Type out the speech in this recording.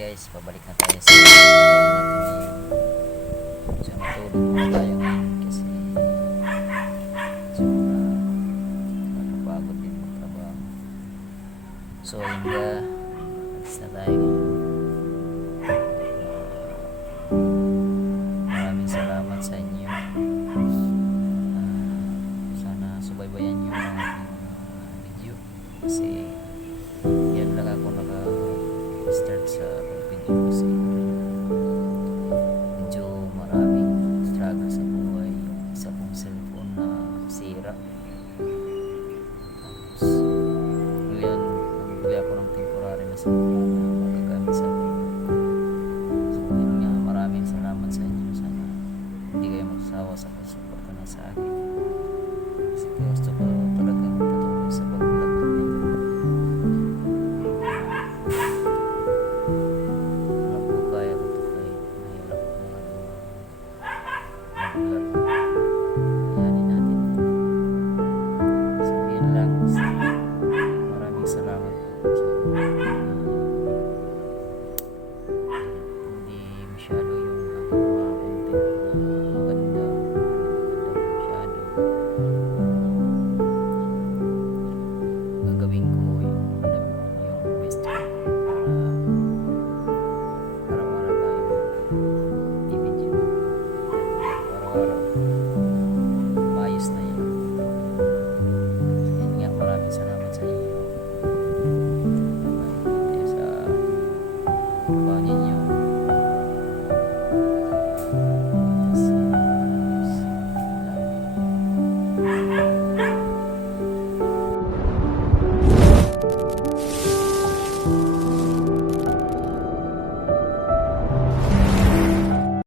guys, pabalik na tayo sa trabaho natin ngayon. So matulog muna tayo ngayon kasi nakakapagod din magtrabaho. So yun nga, alis na tayo ngayon. Maraming salamat sa inyo. Sana subaybayan nyo ang aking video kasi yan lang ako naka-start sa video kasi medyo maraming struggle sa buhay. Isa kong cellphone na sira, tapos ngayon nagbili ako ng temporary na cellphone